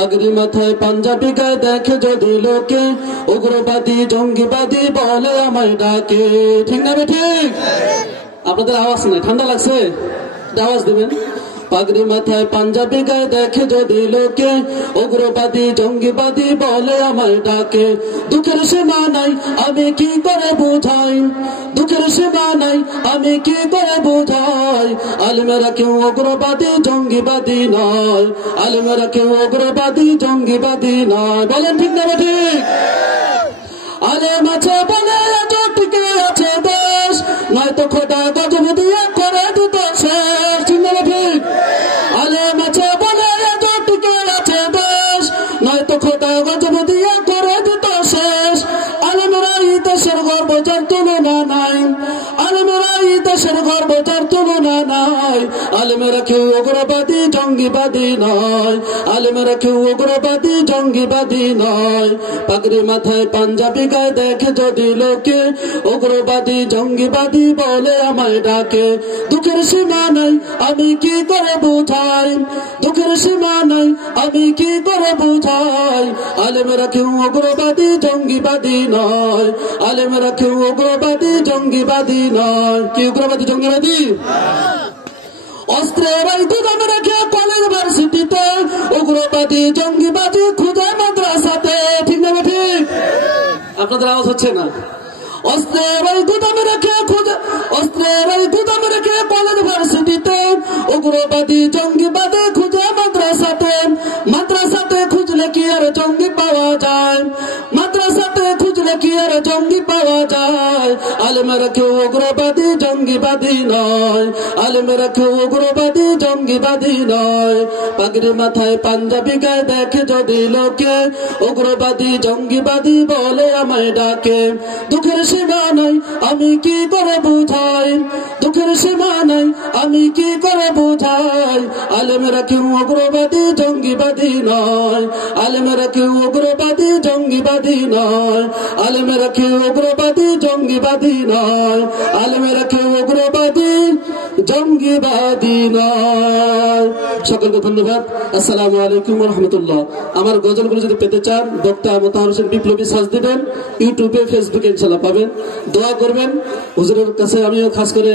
পাগড়ি মাথায় পাঞ্জাবি গায়ে দেখে যদি লোকে উগ্রবাদী জঙ্গিবাদী বলে আমায় ডাকে। ঠিক না ঠিক? আপনাদের আওয়াজ নাই, ঠান্ডা লাগছে? আওয়াজ দিবেন। পাগড়ি মাথায় পাঞ্জাবি গায়ে দেখে যদি লোকে উগ্রবাদী জঙ্গিবাদী বলে আমায় ডাকে। দুঃখের সীমা নাই আমি কি করে বুঝাই, দুঃখের সীমা নাই আমি কি করে বুঝাই। আলেমেরা কেউ উগ্রবাদী জঙ্গিবাদী নয়, আলেমেরা কেউ উগ্রবাদী জঙ্গিবাদী নয়। বলেন ঠিক না ঠিক? আলেম আছে বলে এত টিকে আছে দেশ, নয়তো খোদা গজব দিয়ে করে দিত শেষ। ঠিক না ঠিক? আলেম আছে বলে এত টিকে আছে দেশ, নয়তো খোদা গজব দিয়ে করে দিত শেষ। আলেমেরা এই দেশের গর্ব যার তুলনা নাই, আলেমেরা এই দেশের গর্ব যার তুলনা নাই। আলেমেরা কেউ উগ্রবাদী জঙ্গিবাদী নয়, আলেমেরা কেউ উগ্রবাদী জঙ্গিবাদী নয়। পাগড়ি মাথায় পাঞ্জাবি গায়ে দেখে যদি লোকে উগ্রবাদী জঙ্গিবাদী বলে আমায় ডাকে। দুঃখের সীমা নাই আমি কি করে বুঝাই, দুঃখের সীমা নাই আমি কি করে বুঝাই। আলেমেরা কেউ উগ্রবাদী জঙ্গিবাদী নয়, আলেমেরা কেউ উগ্রবাদী জঙ্গিবাদী নয়। কি উগ্রবাদী জঙ্গিবাদী? অস্ত্রের এই গুদাম রেখে কলেজ ভার্সিটিতে উগ্রবাদী জঙ্গিবাদী খুঁজে মাদ্রাসাতে। ঠিক না ঠিক? আপনাদের আওয়াজ হচ্ছে না। অস্ত্রের এই গুদাম রেখে খুঁজে, অস্ত্রের এই গুদাম রেখে কলেজ ভার্সিটিতে উগ্রবাদী জঙ্গিবাদী খুঁজে মাদ্রাসাতে। মাদ্রাসাতে খুঁজলে কি আর জঙ্গি পাওয়া যায়, মাদ্রাসাতে খুঁজলে কি আর জঙ্গি পাওয়া যায়। আলেমেরা কেউ উগ্রবাদী জঙ্গিবাদী নয়, আলেমেরা কেউ উগ্রবাদী জঙ্গিবাদী নয়। পাগড়ি মাথায় পাঞ্জাবি গায়ে দেখে যদি লোকে উগ্রবাদী জঙ্গিবাদী বলে আমায় ডাকে। দুঃখের সীমা নাই আমি কি করে বুঝাই, দুঃখের সীমা নাই আমি কি করে বুঝাই। আলেমেরা কেউ উগ্রবাদী জঙ্গিবাদী নয়, আলেমেরা কেউ উগ্রবাদী জঙ্গিবাদী নয়, আলেমেরা কেউ উগ্রবাদী জঙ্গিবাদী নয়, আলেমেরা কেউ উগ্রবাদী জঙ্গিবাদী নয়। সকলকে ধন্যবাদ। আসসালামু আলাইকুম ওয়া রাহমাতুল্লাহ। আমার গজলগুলো যদি পেতে চান বক্তা মোতাহার হোসেন বিপ্লবী সার্চ দিবেন, ইউটিউবে ফেসবুকে ইনশাআল্লাহ পাবেন। দোয়া করবেন হুজুরের কাছে। আমিও খাস করে